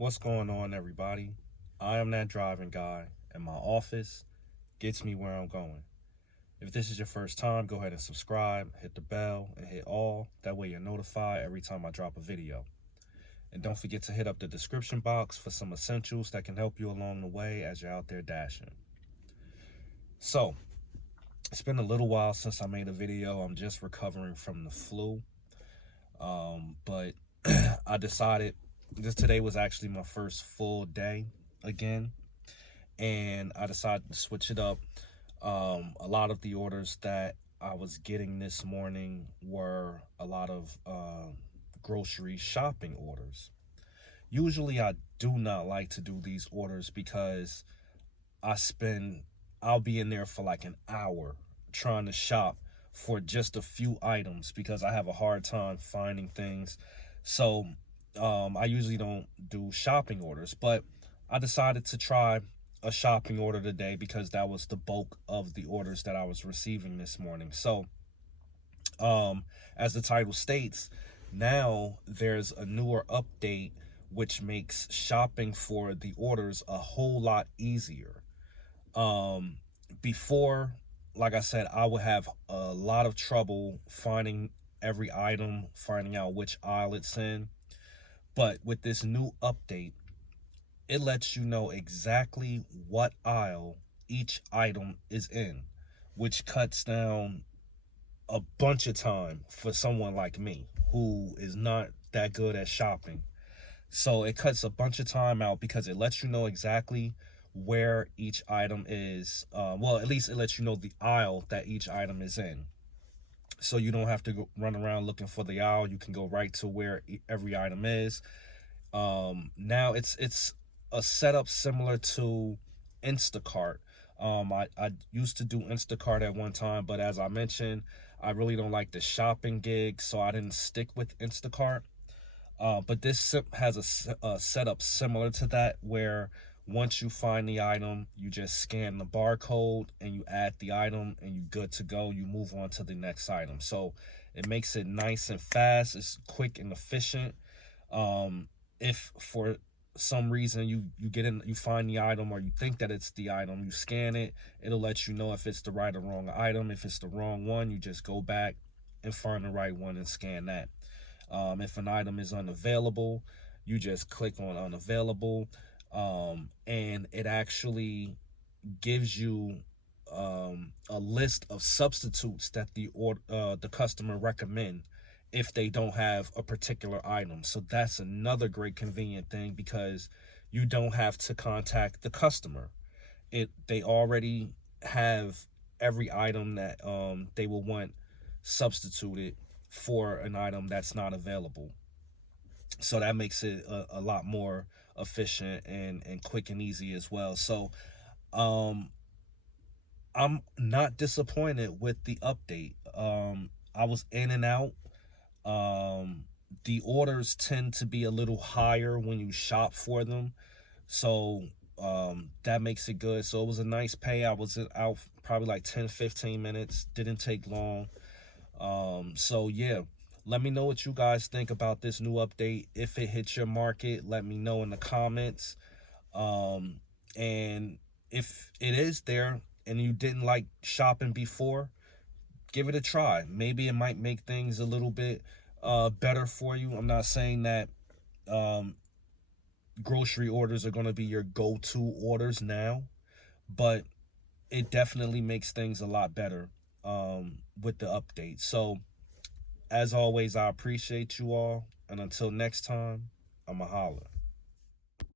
What's going on, everybody? I am that driving guy, and my office gets me where I'm going. If this is your first time, go ahead and subscribe, hit the bell, and hit all. That way you're notified every time I drop a video. And don't forget to hit up the description box for some essentials that can help you along the way as you're out there dashing. So, it's been a little while since I made a video. I'm just recovering from the flu. But I decided today was actually my first full day again, and I decided to switch it up. A lot of the orders that I was getting this morning were a lot of grocery shopping orders. Usually I do not like to do these orders because I'll be in there for like an hour trying to shop for just a few items because I have a hard time finding things. So I usually don't do shopping orders, but I decided to try a shopping order today because that was the bulk of the orders that I was receiving this morning. So as the title states, now there's a newer update which makes shopping for the orders a whole lot easier. Before, like I said, I would have a lot of trouble finding every item, finding out which aisle it's in. But with this new update, it lets you know exactly what aisle each item is in, which cuts down a bunch of time for someone like me who is not that good at shopping. So it cuts a bunch of time out because it lets you know exactly where each item is. Well, at least it lets you know the aisle that each item is in. So you don't have to run around looking for the aisle. You can go right to where every item is. Now it's a setup similar to Instacart. I used to do Instacart at one time, but as I mentioned, I really don't like the shopping gig, so I didn't stick with Instacart. But this has a setup similar to that, where once you find the item, you just scan the barcode and you add the item and you're good to go. You move on to the next item. So it makes it nice and fast. It's quick and efficient. If for some reason you find the item, or you think that it's the item, you scan it, it'll let you know if it's the right or wrong item. If it's the wrong one, you just go back and find the right one and scan that. If an item is unavailable, you just click on unavailable, and it actually gives you a list of substitutes that the customer recommend if they don't have a particular item. So that's another great convenient thing because you don't have to contact the customer. They already have every item that they will want substituted for an item that's not available. So that makes it a lot more efficient and quick and easy as well. So I'm not disappointed with the update. I was in and out. The orders tend to be a little higher when you shop for them, so that makes it good. So it was a nice pay. I was out probably like 10-15 minutes, didn't take long. So yeah, let me know what you guys think about this new update. If it hits your market, let me know in the comments. And if it is there and you didn't like shopping before, give it a try. Maybe it might make things a little bit better for you. I'm not saying that grocery orders are going to be your go-to orders now, but it definitely makes things a lot better with the update. So as always, I appreciate you all, and until next time, I'ma holler.